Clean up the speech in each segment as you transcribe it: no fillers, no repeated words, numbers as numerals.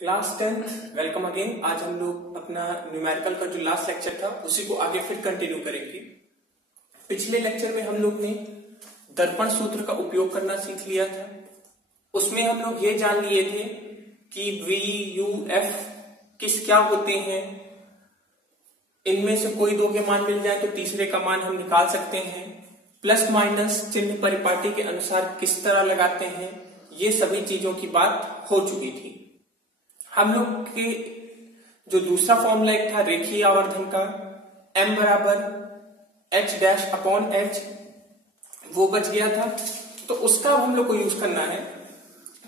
Class 10th welcome again. आज हम लोग अपना न्यूमेरिकल का जो लास्ट लेक्चर था उसी को आगे फिर कंटिन्यू करेंगे। पिछले लेक्चर में हम लोग ने दर्पण सूत्र का उपयोग करना सीख लिया था। उसमें हम लोग ये जान लिए थे कि वी यू एफ किस क्या होते हैं, इनमें से कोई दो के मान मिल जाए तो तीसरे का मान हम निकाल सकते हैं, प्लस माइनस चिन्ह परिपाटी के अनुसार किस तरह लगाते हैं, ये सभी चीजों की बात हो चुकी थी। हम लोग के जो दूसरा फॉर्मूला एक था रेखीय आवर्धन का, m बराबर h डैश अपॉन h, वो बच गया था। तो उसका हम लोग को यूज करना है।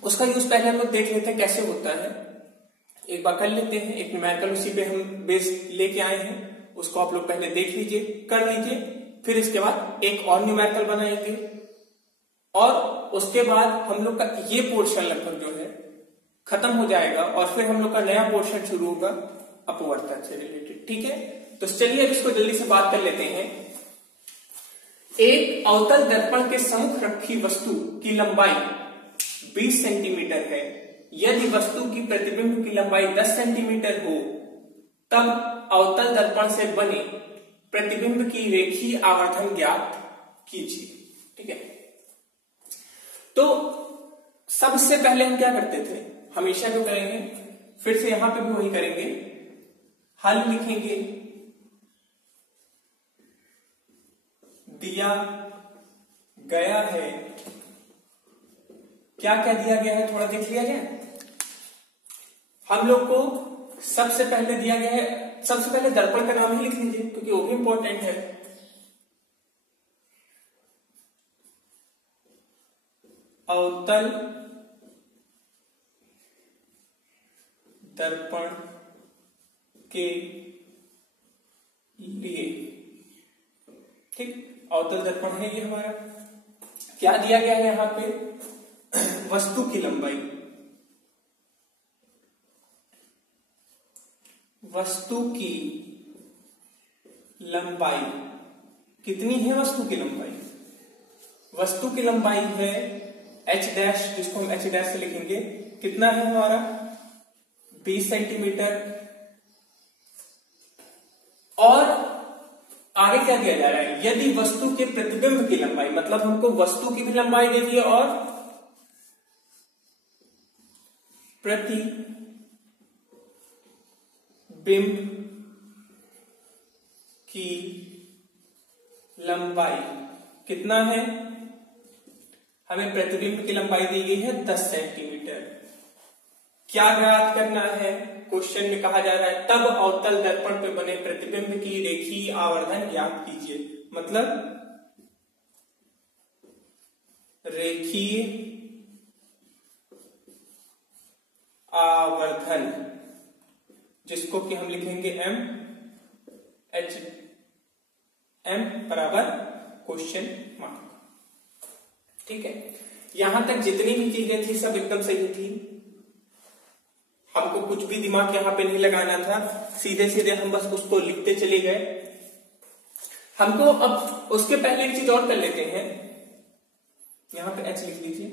उसका यूज पहले हम लोग देख लेते हैं कैसे होता है। एक बार कर लेते हैं। एक न्यूमेरिकल उसी पे हम बेस लेके आए हैं, उसको आप लोग पहले देख लीजिए, कर लीजिए। फिर इसके बाद एक और न्यूमेरिकल बनाएंगे और उसके बाद हम लोग का ये पोर्शन लगभग जो है खत्म हो जाएगा और फिर हम लोग का नया पोर्शन शुरू होगा अपवर्तन से रिलेटेड। ठीक है, तो चलिए अब इसको जल्दी से बात कर लेते हैं। एक अवतल दर्पण के सम्मुख रखी वस्तु की लंबाई 20 सेंटीमीटर है। यदि वस्तु की प्रतिबिंब की लंबाई 10 सेंटीमीटर हो तब अवतल दर्पण से बने प्रतिबिंब की रेखीय आवर्धन ज्ञात कीजिए। ठीक है, तो सबसे पहले हम क्या करते थे, हमेशा जो करेंगे फिर से यहां पे भी वही करेंगे, हल लिखेंगे। दिया गया है, क्या क्या दिया गया है थोड़ा देख लिया जाए। हम लोग को सबसे पहले दिया गया है, सबसे पहले दर्पण का नाम ही लिख लीजिए क्योंकि वो भी इंपॉर्टेंट है। अवतल दर्पण के लिए, ठीक, अवतल दर्पण है ये हमारा। क्या दिया गया है यहां पे, वस्तु की लंबाई, वस्तु की लंबाई कितनी है, वस्तु की लंबाई, वस्तु की लंबाई है h डैश, जिसको हम h डैश से लिखेंगे, कितना है हमारा 20 सेंटीमीटर। और आगे क्या दिया जा रहा है, यदि वस्तु के प्रतिबिंब की लंबाई, मतलब हमको वस्तु की भी लंबाई दे दी है और प्रतिबिंब की लंबाई कितना है, हमें प्रतिबिंब की लंबाई दी गई है 10 सेंटीमीटर। क्या ज्ञात करना है, क्वेश्चन में कहा जा रहा है तब अवतल दर्पण पे बने प्रतिबिंब की रेखीय आवर्धन ज्ञात कीजिए। मतलब रेखीय आवर्धन, जिसको कि हम लिखेंगे m बराबर क्वेश्चन मार्क। ठीक है, यहां तक जितनी भी चीजें थी सब एकदम सही थी, हमको कुछ भी दिमाग यहां पे नहीं लगाना था, सीधे सीधे हम बस उसको लिखते चले गए। हमको अब उसके पहले एक चीज और कर लेते हैं, यहां पे h लिख लीजिए।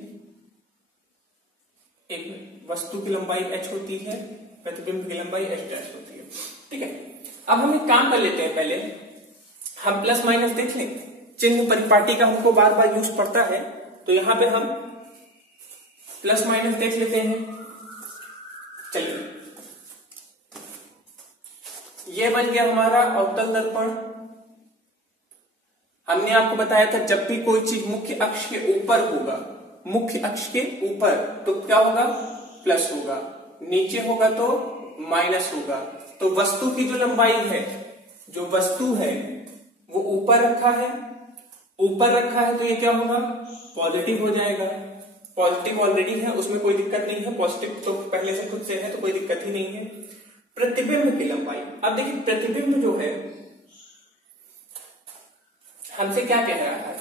एक वस्तु की लंबाई h होती है, प्रतिबिंब की लंबाई h डैश होती है। ठीक है, अब हम एक काम कर लेते हैं, पहले हम प्लस माइनस देख लें, चिन्ह परिपाटी का हमको बार बार यूज पड़ता है, तो यहां पे हम प्लस माइनस देख लेते हैं। चलिए, ये बन गया हमारा अवतल दर्पण। हमने आपको बताया था जब भी कोई चीज मुख्य अक्ष के ऊपर होगा, मुख्य अक्ष के ऊपर, तो क्या होगा, प्लस होगा, नीचे होगा तो माइनस होगा। तो वस्तु की जो लंबाई है, जो वस्तु है वो ऊपर रखा है, ऊपर रखा है तो ये क्या होगा, पॉजिटिव हो जाएगा। पॉजिटिव ऑलरेडी है, उसमें कोई दिक्कत नहीं है, पॉजिटिव तो पहले से खुद से है तो कोई दिक्कत ही नहीं है। प्रतिबिंब की लंबाई, अब देखिए प्रतिबिंब जो है हमसे क्या कह रहा है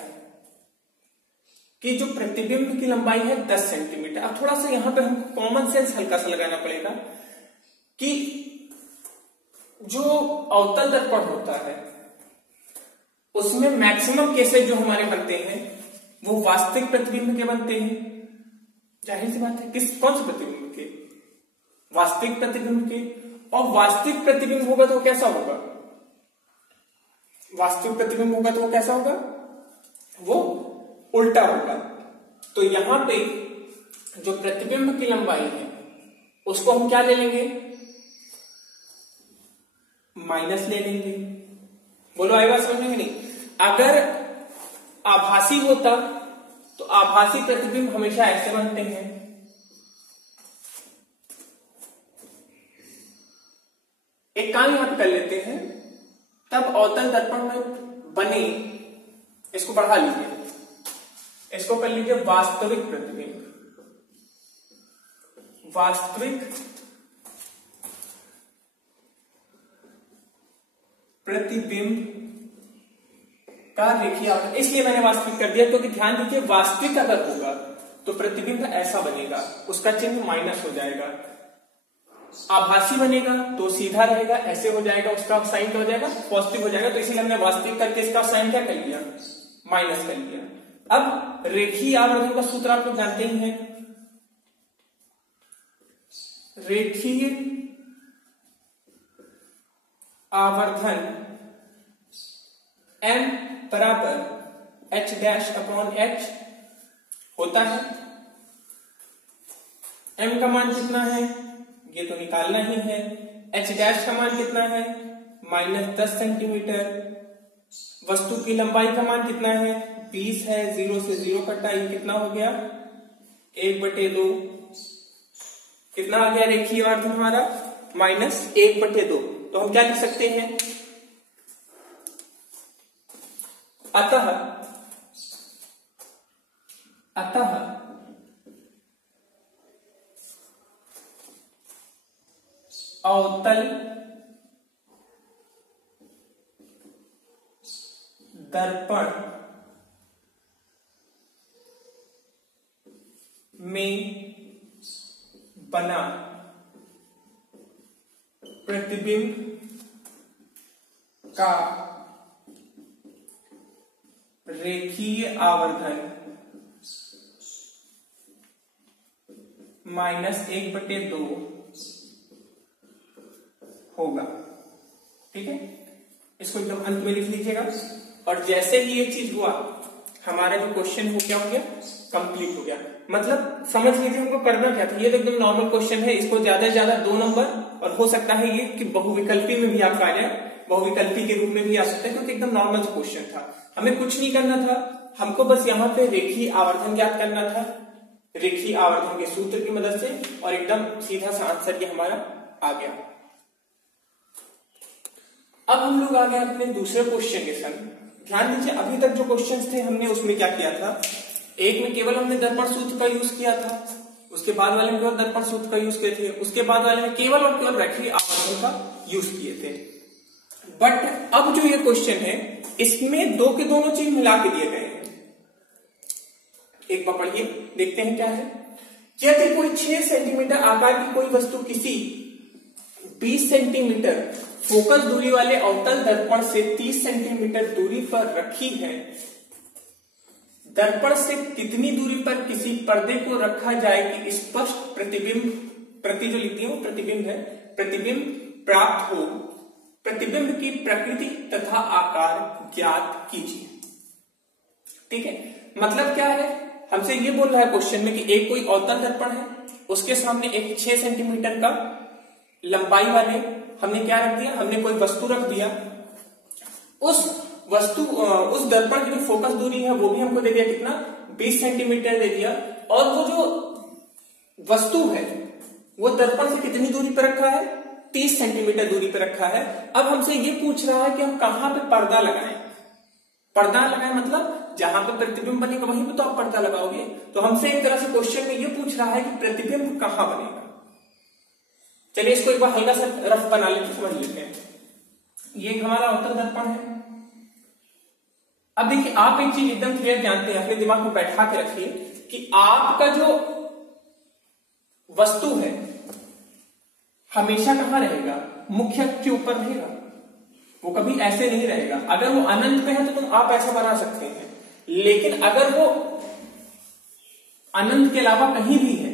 कि जो प्रतिबिंब की लंबाई है 10 सेंटीमीटर। अब थोड़ा सा यहां पे हमको कॉमन सेंस हल्का सा लगाना पड़ेगा कि जो अवतल दर्पण होता है उसमें मैक्सिमम केसेस जो हमारे बनते हैं वो वास्तविक प्रतिबिंब के बनते हैं। जाहिर सी बात है, कौन से प्रतिबिंब के, वास्तविक प्रतिबिंब के, और वास्तविक प्रतिबिंब होगा तो कैसा होगा, वास्तविक प्रतिबिंब होगा तो वो कैसा होगा, वो उल्टा होगा। तो यहां पे जो प्रतिबिंब की लंबाई है उसको हम क्या ले लेंगे, माइनस ले लेंगे। बोलो आई बात समझ में नहीं? अगर आभासी होता तो आभासी प्रतिबिंब हमेशा ऐसे बनते हैं, एक काम यहां पे कर लेते हैं, तब अवतल दर्पण में बने, इसको बढ़ा लीजिए, इसको कर लीजिए वास्तविक प्रतिबिंब। वास्तविक प्रतिबिंब का रेखीय आवर्धन, इसलिए मैंने वास्तविक कर दिया क्योंकि ध्यान दीजिए वास्तविक अगर होगा तो प्रतिबिंब ऐसा बनेगा, उसका चिन्ह माइनस हो जाएगा। आभासी बनेगा तो सीधा रहेगा, ऐसे हो जाएगा, उसका साइन क्या हो जाएगा, पॉजिटिव हो जाएगा। तो इसीलिए हमने वास्तविक करके इसका साइन क्या कर लिया, माइनस कर लिया। अब रेखीय आवर्धन का सूत्र आप लोग जानते ही हैं, रेखीय आवर्धन m बराबर h डैश अपॉन h होता है। m का मान कितना है ये तो निकालना ही है, h डैश का मान कितना है -10 सेंटीमीटर, वस्तु की लंबाई का मान कितना है 20 है, 0 से 0 कटा, ये कितना हो गया 1/2, कितना आ गया रेखीय आवर्धन हमारा -1/2। तो हम क्या लिख सकते हैं, अतः अवतल दर्पण में बना प्रतिबिंब का रेखीय आवर्धन -1/2 होगा। ठीक है, इसको एकदम अंत में लिख लीजिएगा। और जैसे ही ये चीज हुआ हमारा जो क्वेश्चन हो क्या हो गया, कंप्लीट हो गया। मतलब समझ लीजिए हमको करना क्या था, ये तो एकदम नॉर्मल क्वेश्चन है, इसको ज्यादा से ज्यादा 2 नंबर, और हो सकता है ये कि बहुविकल्पी में भी आपका आ जाए, बहुविकल्पी के रूप में भी आ सकता है, क्योंकि एकदम नॉर्मल क्वेश्चन था। हमें कुछ नहीं करना था, हमको बस यहाँ पे रेखीय आवर्धन ज्ञात करना था, रेखीय आवर्धन के सूत्र की मदद से, और एकदम सीधा सा आंसर ये हमारा आ गया। अब हम लोग आ गए अपने दूसरे क्वेश्चन के संग। ध्यान दीजिए अभी तक जो क्वेश्चंस थे हमने उसमें क्या किया था, एक में केवल हमने दर्पण सूत्र का यूज किया था, उसके बाद वाले में केवल दर्पण सूत्र का यूज किए थे, उसके बाद वाले में केवल और केवल रेखीय आवर्धन का यूज किए थे। बट अब जो ये क्वेश्चन है इसमें दो के दोनों चीज मिला के दिए गए हैं। एक बार पढ़िए, देखते हैं क्या है। यदि कोई 6 सेंटीमीटर आकार की कोई वस्तु किसी 20 सेंटीमीटर फोकस दूरी वाले अवतल दर्पण से 30 सेंटीमीटर दूरी पर रखी है, दर्पण से कितनी दूरी पर किसी पर्दे को रखा जाए कि स्पष्ट प्रतिबिंब, प्रति जो लिखती है प्रतिबिंब है, प्रतिबिंब प्राप्त हो, प्रतिबिंब की प्रकृति तथा आकार ज्ञात कीजिए। ठीक है, मतलब क्या है, हमसे ये बोल रहा है क्वेश्चन में कि एक कोई अवतल दर्पण है, उसके सामने एक 6 सेंटीमीटर का लंबाई वाले हमने क्या रख दिया, हमने कोई वस्तु रख दिया, उस दर्पण की जो फोकस दूरी है वो भी हमको दे दिया कितना 20 सेंटीमीटर दे दिया, और वो जो वस्तु है वो दर्पण से कितनी दूरी पर रखा है 30 सेंटीमीटर दूरी पर रखा है। अब हमसे ये पूछ रहा है कि हम कहां पे पर्दा लगाएं। पर्दा लगाएं मतलब जहां पे प्रतिबिंब बनेगा वहीं पे तो आप पर्दा लगाओगे। तो हमसे एक तरह से क्वेश्चन में ये पूछ रहा है कि प्रतिबिंब कहां बनेगा। चलिए इसको एक बार हल्का सा रफ बना लेते, समझ लेते हैं। ये हमारा अवतल दर्पण है। अब देखिए आप एक चीज एकदम क्लियर जानते हैं, अपने दिमाग में बैठा के रखिए कि आपका जो वस्तु है हमेशा कहां रहेगा, मुख्य अक्ष के ऊपर रहेगा, वो कभी ऐसे नहीं रहेगा। अगर वो अनंत पे है तो तुम आप ऐसा बना सकते हैं, लेकिन अगर वो अनंत के अलावा कहीं भी है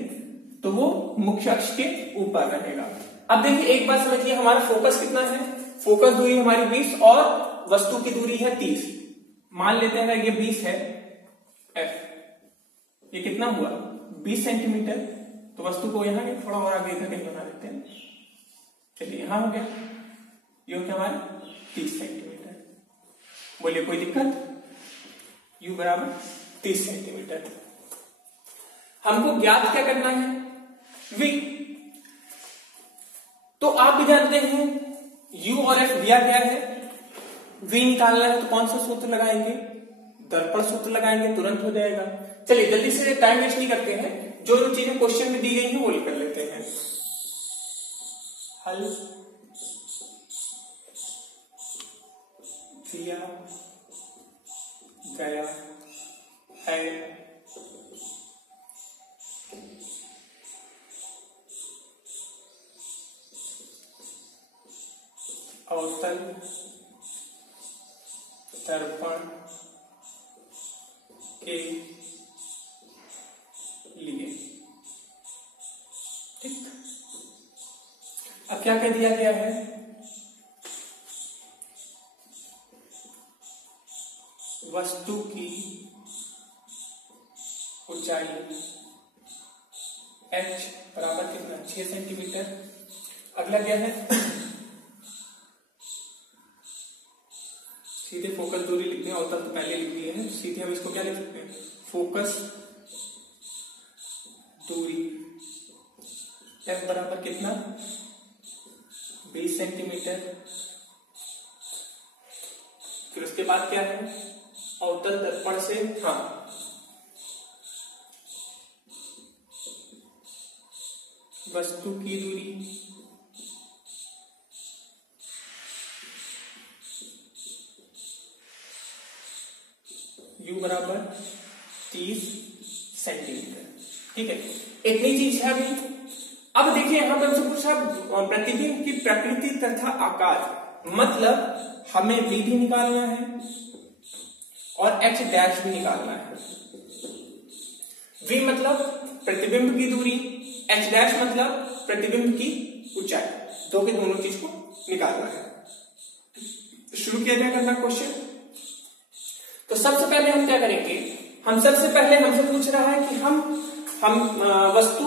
तो वो मुख्य अक्ष के ऊपर रहेगा। अब देखिए एक बात समझिए, हमारा फोकस कितना है, फोकस दूरी हमारी 20 और वस्तु की दूरी है 30। मान लेते हैं ये 20 है F, ये कितना हुआ 20 सेंटीमीटर, तो वस्तु को यहां नहीं थोड़ा और आगे इधर कहीं बना देते हैं, चलिए यहां हो गया, ये हो गया हमारा 30 सेंटीमीटर। बोलिए कोई दिक्कत, U बराबर 30 सेंटीमीटर। हमको ज्ञात क्या करना है, V। तो आप भी जानते हैं U और F दिया गया है, V निकालना है तो कौन सा सूत्र लगाएंगे, दर्पण सूत्र लगाएंगे, तुरंत हो जाएगा। चलिए जल्दी से टाइम वेस्ट नहीं करते हैं, जो जो चीजें क्वेश्चन में दी गई हैं वो कर लेते हैं हल। दिया गया है अवतल दर्पण के लिए, ठीक। अब क्या कह दिया गया है, वस्तु की ऊंचाई h बराबर कितना 6 सेंटीमीटर। अगला क्या है, सीधे फोकस दूरी लिखते हैं, अवतल तो पहले लिख दिए हैं, सीधे हम इसको क्या लिख सकते हैं, फोकस दूरी f बराबर कितना 20 सेंटीमीटर। फिर उसके बाद क्या है, अवतल दर्पण से वस्तु की दूरी U बराबर 30 सेंटीमीटर, ठीक है। इतनी चीज है अभी। अब देखिए यहां पर हमसे पूछा प्रतिबिंब की प्रकृति तथा आकार, मतलब हमें V भी निकालना है और H डैश भी निकालना है। V मतलब प्रतिबिंब की दूरी, H डैश मतलब प्रतिबिंब की ऊंचाई, दो के दोनों चीज को निकालना है। शुरू किया जाए करना क्वेश्चन। तो सबसे पहले हम क्या करेंगे, सबसे पहले हमसे पूछ रहा है कि हम वस्तु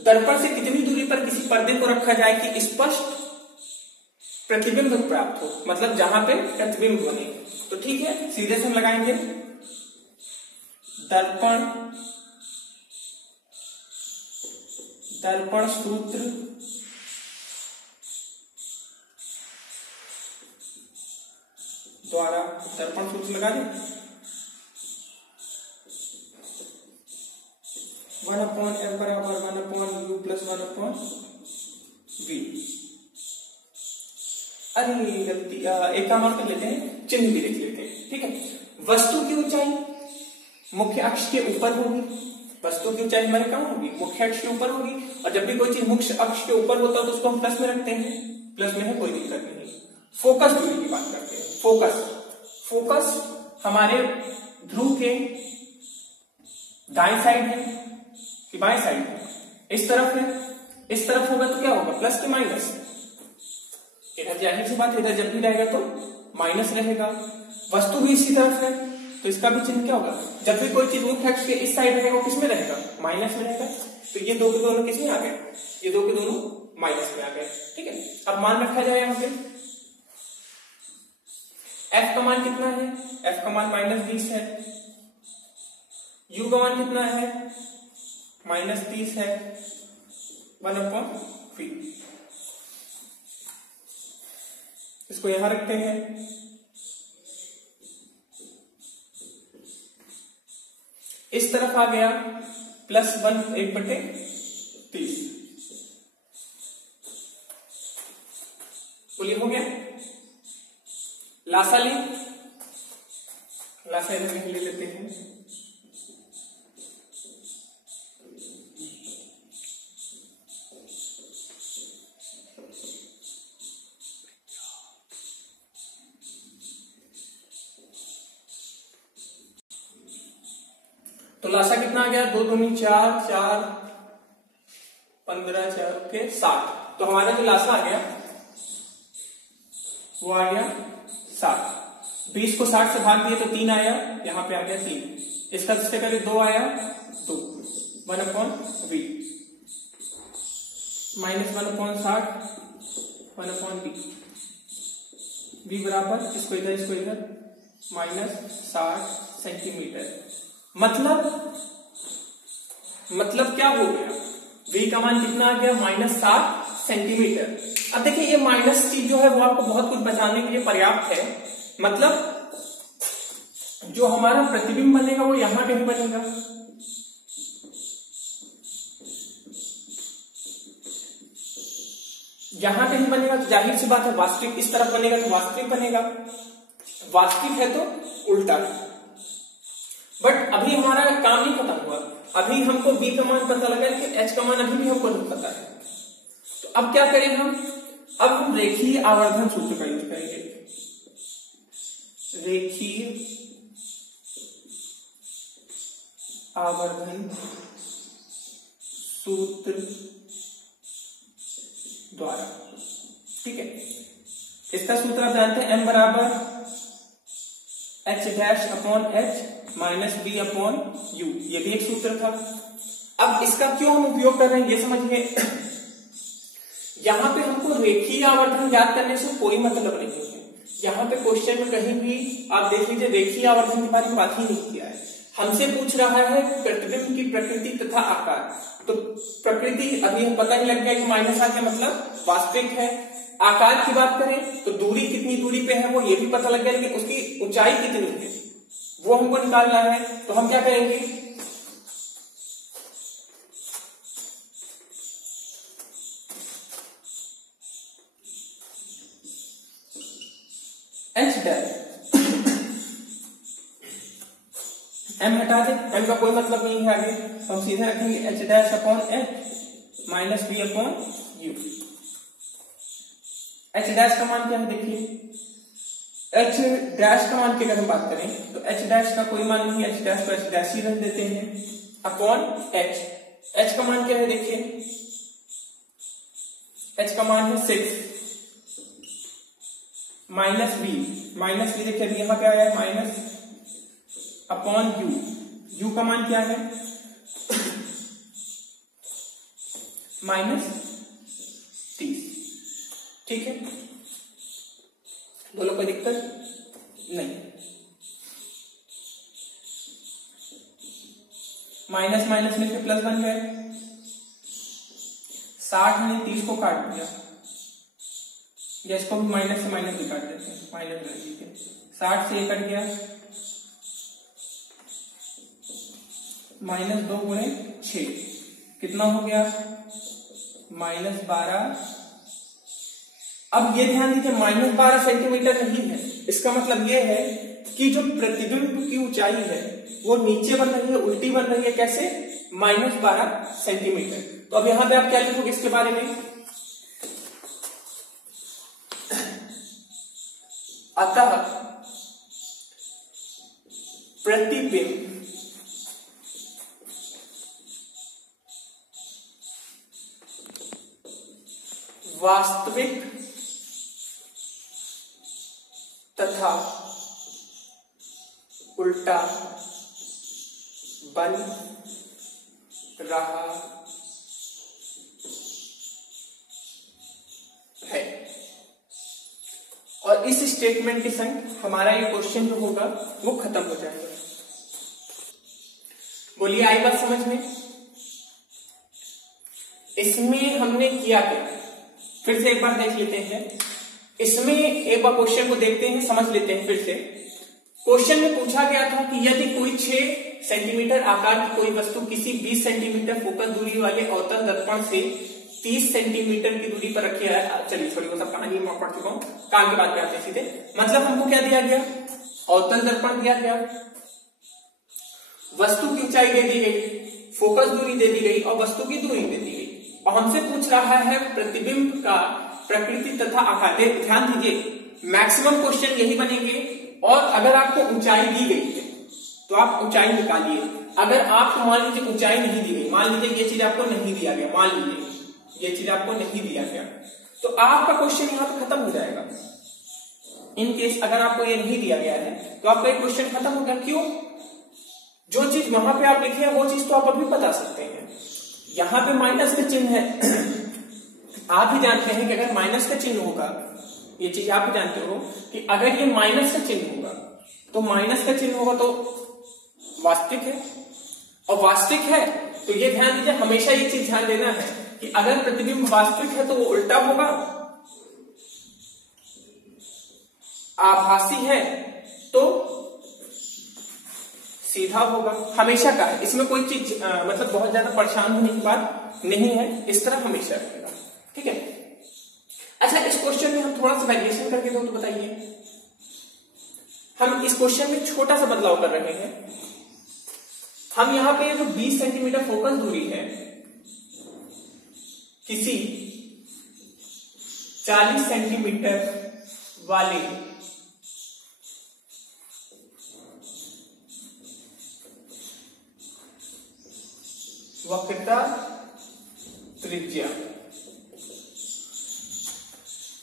दर्पण से कितनी दूरी पर किसी पर्दे को रखा जाए कि स्पष्ट प्रतिबिंब प्राप्त हो, मतलब जहां पे प्रतिबिंब बने। तो ठीक है, सीधे से हम लगाएंगे दर्पण सूत्र द्वारा, दर्पण सूत्र लगा दें 1/f बराबर 1/u प्लस 1/v। अरे गलती, एक काम और कर लेते हैं, चिन्ह भी लिख लेते हैं, ठीक है। वस्तु की ऊंचाई मुख्य अक्ष के ऊपर होगी, वस्तु की ऊंचाई हमारे कहां होगी, मुख्य अक्ष के ऊपर होगी। और जब भी कोई चीज मुख्य अक्ष के ऊपर होता है तो उसको हम प्लस में रखते हैं, प्लस में है कोई दिक्कत नहीं। फोकस दूरी की बात करते हैं। फोकस हमारे ध्रुव के दाएं साइड है कि बाएं साइड है, इस तरफ है, इस तरफ होगा तो क्या होगा, प्लस के माइनस। इधर जाहिर सी बात, इधर जब भी रहेगा तो माइनस रहेगा। वस्तु भी इसी तरफ है तो इसका भी चिन्ह क्या होगा, जब भी कोई चीज मुख्य अक्ष के इस साइड रहेगा वो किसमें रहेगा, माइनस में रहेगा। तो ये दो के दोनों किसमें आ गए, ये दो के दोनों माइनस में आ गए, ठीक है। अब मान रखा जाए यहां पे f का मान कितना है, f का मान -20 है, u का मान कितना है -30 है, 1/v। इसको यहां रखते हैं। इस तरफ आ गया +1 1/30। बोलिए हो गया। लासा ले, लासा इधर ले लेते हैं। तो लासा कितना आ गया, 2 दूनी 4, 4 15 के 60, तो हमारा जो लासा आ गया वो आ गया 60। 20 को 60 से भाग दिए तो 3 आया, यहाँ पे आ गया 3। इसका जिससे करें 2 आया, 2 1/v माइनस 1/60 1/b, b बराबर इसको इधर माइनस 60 सेंटीमीटर। मतलब क्या हो गया, v का मान कितना आ गया, माइनस 60 सेंटीमीटर। अब देखिए ये माइनस चीज जो है वो आपको बहुत कुछ बचाने के लिए पर्याप्त है। मतलब जो हमारा प्रतिबिंब बनेगा वो यहां कहीं बनेगा, यहां कहीं बनेगा, तो जाहिर सी बात है वास्तविक इस तरफ बनेगा तो वास्तविक बनेगा, वास्तविक है तो उल्टा। बट अभी हमारा काम नहीं खत्म हुआ, अभी हमको b का मान पता लगा लेकिन h का मान अभी भी हमको नहीं पता है। तो अब क्या करें अब हम रेखीय आवर्धन सूत्र का यूज करेंगे। रेखीय आवर्धन सूत्र द्वारा, ठीक है। इसका सूत्र आप जानते हैं, m बराबर h'/h माइनस b/u, ये भी एक सूत्र था। अब इसका क्यों हम उपयोग कर रहे हैं ये समझिए। यहां पे हमको रेखीय आवर्धन ज्ञात करने से कोई मतलब नहीं है। यहाँ पे क्वेश्चन में कहीं भी आप देख लीजिए रेखीय आवर्धन के बारे में बात ही नहीं किया है, हमसे पूछ रहा है प्रतिबिंब की प्रकृति तथा आकार। तो प्रकृति अभी हम पता ही लग गया कि माइनस आ गया मतलब वास्तविक है। आकार की बात करें तो दूरी कितनी दूरी पे है वो ये भी पता लग गया, लेकिन उसकी ऊंचाई कितनी है वो हमको निकालना है। तो हम क्या करेंगे, m हटा दे, m का कोई मतलब नहीं है आगे, तो हम सीधे रखेंगे h'/h माइनस b/u। h' का मान क्या है देखिए, h' का मान की अगर हम बात करें तो h' का कोई मान नहीं है, h' को h' ही रख देते हैं अपॉन h। h का मान क्या है देखिए, h का मान है 6 माइनस b देखिए अभी यहाँ पे आया है माइनस अपॉन u का मान क्या है -30, ठीक है। बोलो कोई दिक्कत नहीं। माइनस माइनस में से प्लस बन गए, 60 ने 30 को काट दिया, या इसको भी माइनस से माइनस भी काट देते हैं, माइनस कर दीजिए, 60 से 1 कट गया, -2 गुणे 6 कितना हो गया -12। अब ये ध्यान दीजिए -12 सेंटीमीटर नहीं है, इसका मतलब ये है कि जो प्रतिबिंब की ऊंचाई है वो नीचे बन रही है, उल्टी बन रही है। कैसे, -12 सेंटीमीटर। तो अब यहां पे आप क्या लिखोगे इसके बारे में, अतः प्रतिबिंब वास्तविक तथा उल्टा बन रहा है। और इस स्टेटमेंट के संग हमारा ये क्वेश्चन जो होगा वो खत्म हो जाएगा। बोलिए आई बात समझ में। इसमें हमने किया क्या, फिर से एक बार देख लेते हैं। इसमें एक बार क्वेश्चन को देखते हैं, समझ लेते हैं फिर से। क्वेश्चन में पूछा गया था कि यदि कोई 6 सेंटीमीटर आकार की कोई वस्तु किसी 20 सेंटीमीटर फोकस दूरी वाले अवतल दर्पण से 30 सेंटीमीटर की दूरी पर रखी है। चलिए छोड़िए वो सब कहानी मैं पढ़ चुका हूं, काम की बात पे आते हैं सीधे। मतलब हमको क्या दिया गया, अवतल दर्पण दिया गया, वस्तु की ऊंचाई दे दी गई, फोकस दूरी दे दी गई और वस्तु की दूरी दे दी गई, और हमसे पूछ रहा है प्रतिबिंब का प्रकृति तथा आकार। ध्यान दीजिए मैक्सिमम क्वेश्चन यही बनेंगे। और अगर आपको ऊंचाई दी गई है तो आप ऊंचाई निकालिए। अगर आपको मान लीजिए ऊंचाई नहीं दी गई, मान लीजिए ये चीज आपको नहीं दिया गया, मान लीजिए ये चीज आपको नहीं दिया गया, तो आपका क्वेश्चन यहाँ पे खत्म हो जाएगा। इन केस अगर आपको ये नहीं दिया गया है तो आपका एक क्वेश्चन खत्म हो गया। क्यों? जो चीज वहां पे आप लिखे हैं वो चीज तो आप अभी बता सकते हैं। यहाँ पे माइनस का चिन्ह है आप ही जानते हैं कि अगर माइनस का चिन्ह होगा, ये चीज आप ही जानते हो कि अगर ये माइनस का चिन्ह होगा तो माइनस का चिन्ह होगा तो वास्तविक है, और वास्तविक है तो ये ध्यान दीजिए, हमेशा ये चीज ध्यान देना है कि अगर प्रतिबिंब वास्तविक है तो वो उल्टा होगा, आभासी है तो सीधा होगा। हमेशा का है, इसमें कोई चीज मतलब बहुत ज्यादा परेशान होने की बात नहीं है, इस तरह हमेशा रहेगा। ठीक है। अच्छा, इस क्वेश्चन में हम थोड़ा सा वेरिएशन करके दो तो बताइए। हम इस क्वेश्चन में छोटा सा बदलाव कर रहे हैं। हम यहां पे जो 20 सेंटीमीटर फोकस दूरी है किसी 40 सेंटीमीटर वाले वक्रता त्रिज्या,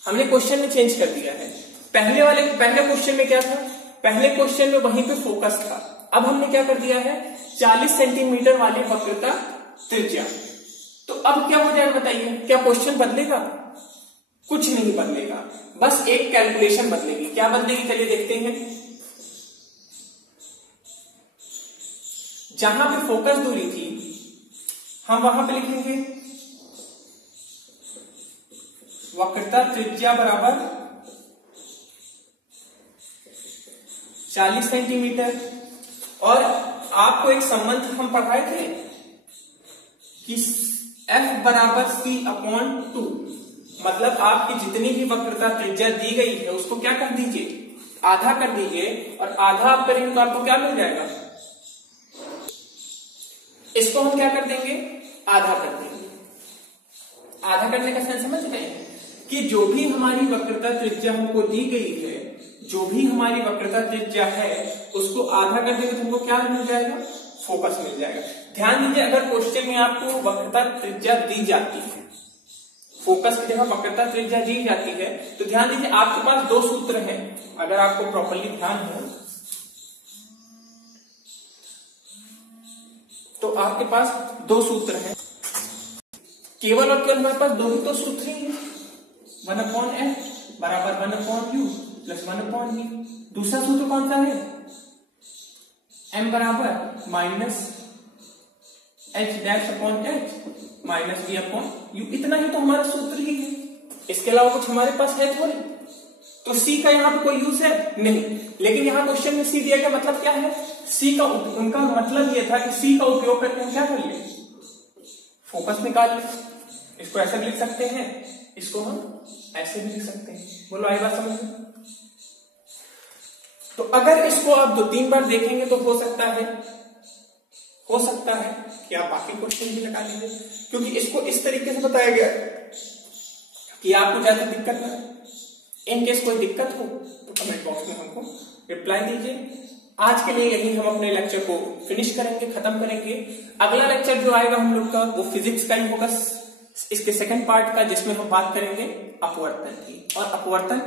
हमने क्वेश्चन में चेंज कर दिया है। पहले क्वेश्चन में क्या था? पहले क्वेश्चन में वहीं पे फोकस था, अब हमने क्या कर दिया है 40 सेंटीमीटर वाली वक्रता त्रिज्या। तो अब क्या हो जाएगा बताइए? क्या क्वेश्चन बदलेगा? कुछ नहीं बदलेगा, बस एक कैलकुलेशन बदलेगी। क्या बदलेगी चलिए देखते हैं। जहां पे फोकस दूरी थी हम वहां पे लिखेंगे वक्रता त्रिज्या बराबर 40 सेंटीमीटर, और आपको एक संबंध हम पढ़ाए थे कि F बराबर C/2, मतलब आपकी जितनी भी वक्रता त्रिज्या दी गई है उसको क्या कर दीजिए, आधा कर दीजिए, और आधा आप करेंगे तो आपको क्या मिल जाएगा, इसको हम क्या कर देंगे, आधा कर देंगे। आधा करने का सेंस समझ रहे हैं कि जो भी हमारी वक्रता त्रिज्या हमको दी गई है, जो भी हमारी वक्रता त्रिज्या है उसको आधा कर देंगे तो हमको क्या मिल जाएगा, फोकस मिल जाएगा। ध्यान दीजिए, अगर क्वेश्चन में आपको वक्रता त्रिज्या दी जाती है, फोकस की जगह वक्रता त्रिज्या दी जाती है, तो ध्यान दीजिए आपके पास दो सूत्र हैं। अगर आपको प्रॉपर्ली ध्यान हो तो आपके पास दो सूत्र हैं, केवल और केवल हमारे पास दो ही तो सूत्र ही हैं, 1/f बराबर 1/u प्लस 1/v। दूसरा सूत्र कौन सा है, m बराबर माइनस h-h माइनस v/u। इतना ही तो हमारा सूत्र ही है, इसके अलावा कुछ हमारे पास है थोड़ी। तो c का यहाँ पे कोई यूज है नहीं, लेकिन यहाँ क्वेश्चन में c दिया गया, मतलब क्या है, c का उनका मतलब ये था कि c का उपयोग करके हम क्या कर ले, फोकस निकाल ले। इसको ऐसे भी लिख सकते हैं, इसको हम ऐसे भी लिख सकते हैं। बोलो आई बात समझ में? तो अगर इसको आप 2-3 बार देखेंगे तो हो सकता है कि आप बाकी क्वेश्चन भी लगा लीजिए, क्योंकि इसको इस तरीके से बताया गया कि आपको ज्यादा दिक्कत ना। इन केस कोई दिक्कत हो तो कमेंट बॉक्स में हमको रिप्लाई दीजिए। आज के लिए यही हम अपने लेक्चर को फिनिश करेंगे, खत्म करेंगे। अगला लेक्चर जो आएगा हम लोग का वो फिजिक्स का ही होगा, इसके सेकंड पार्ट का, जिसमें हम बात करेंगे अपवर्तन की, और अपवर्तन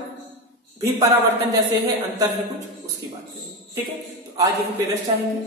भी परावर्तन जैसे है, अंतर है कुछ, उसकी बात करेंगे। ठीक है, तो आज यहीं पे रेस्ट चाहेंगे।